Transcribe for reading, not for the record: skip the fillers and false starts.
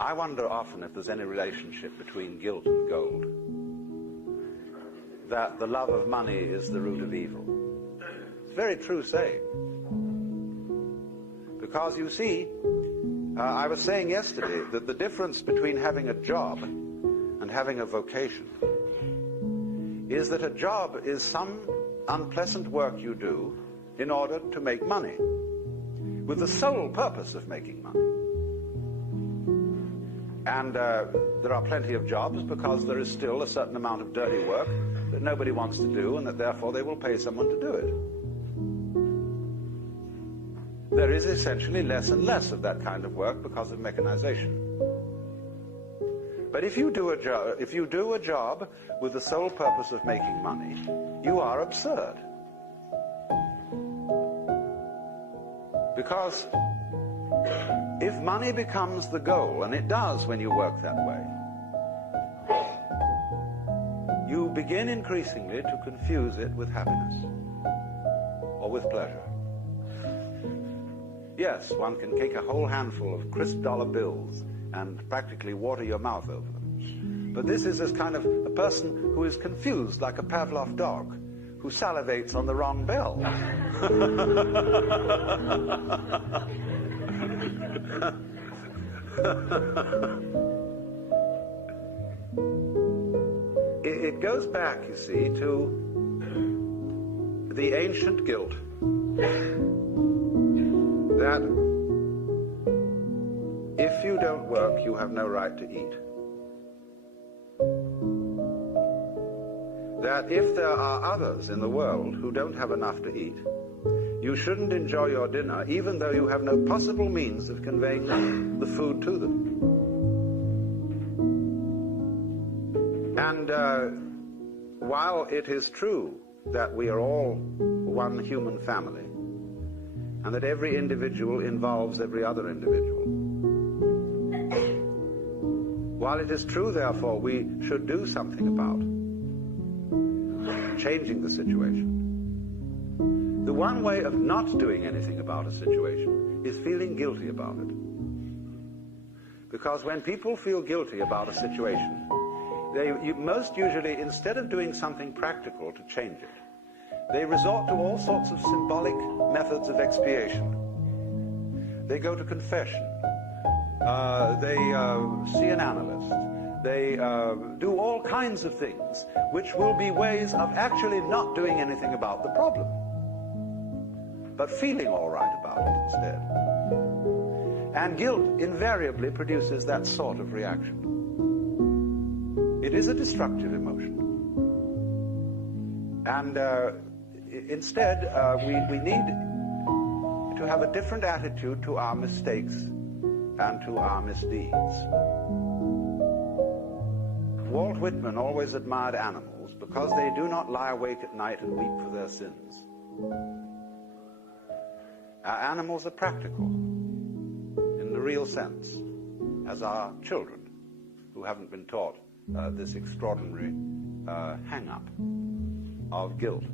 I wonder often if there's any relationship between guilt and gold. That the love of money is the root of evil. It's a very true saying. Because you see, I was saying yesterday that the difference between having a job and having a vocation is that a job is some unpleasant work you do in order to make money, with the sole purpose of making money. And there are plenty of jobs because there is still a certain amount of dirty work that nobody wants to do, and that therefore they will pay someone to do it. There is essentially less and less of that kind of work because of mechanization. But if you do a job with the sole purpose of making money, you are absurd. Because if money becomes the goal, and it does when you work that way, you begin increasingly to confuse it with happiness or with pleasure. Yes, one can take a whole handful of crisp dollar bills and practically water your mouth over them. But this is as kind of a person who is confused, like a Pavlov dog who salivates on the wrong bell. It goes back, you see, to the ancient guilt that if you don't work, you have no right to eat. That if there are others in the world who don't have enough to eat, you shouldn't enjoy your dinner even though you have no possible means of conveying the food to them. And while it is true that we are all one human family, and that every individual involves every other individual, while it is true, therefore, we should do something about changing the situation, the one way of not doing anything about a situation is feeling guilty about it. Because when people feel guilty about a situation, they most usually, instead of doing something practical to change it, they resort to all sorts of symbolic methods of expiation. They go to confession. They see an analyst. They do all kinds of things which will be ways of actually not doing anything about the problem, but feeling all right about it instead. And guilt invariably produces that sort of reaction. It is a destructive emotion. And instead, we need to have a different attitude to our mistakes and to our misdeeds. Walt Whitman always admired animals because they do not lie awake at night and weep for their sins. Our animals are practical in the real sense, as are children who haven't been taught this extraordinary hang-up of guilt.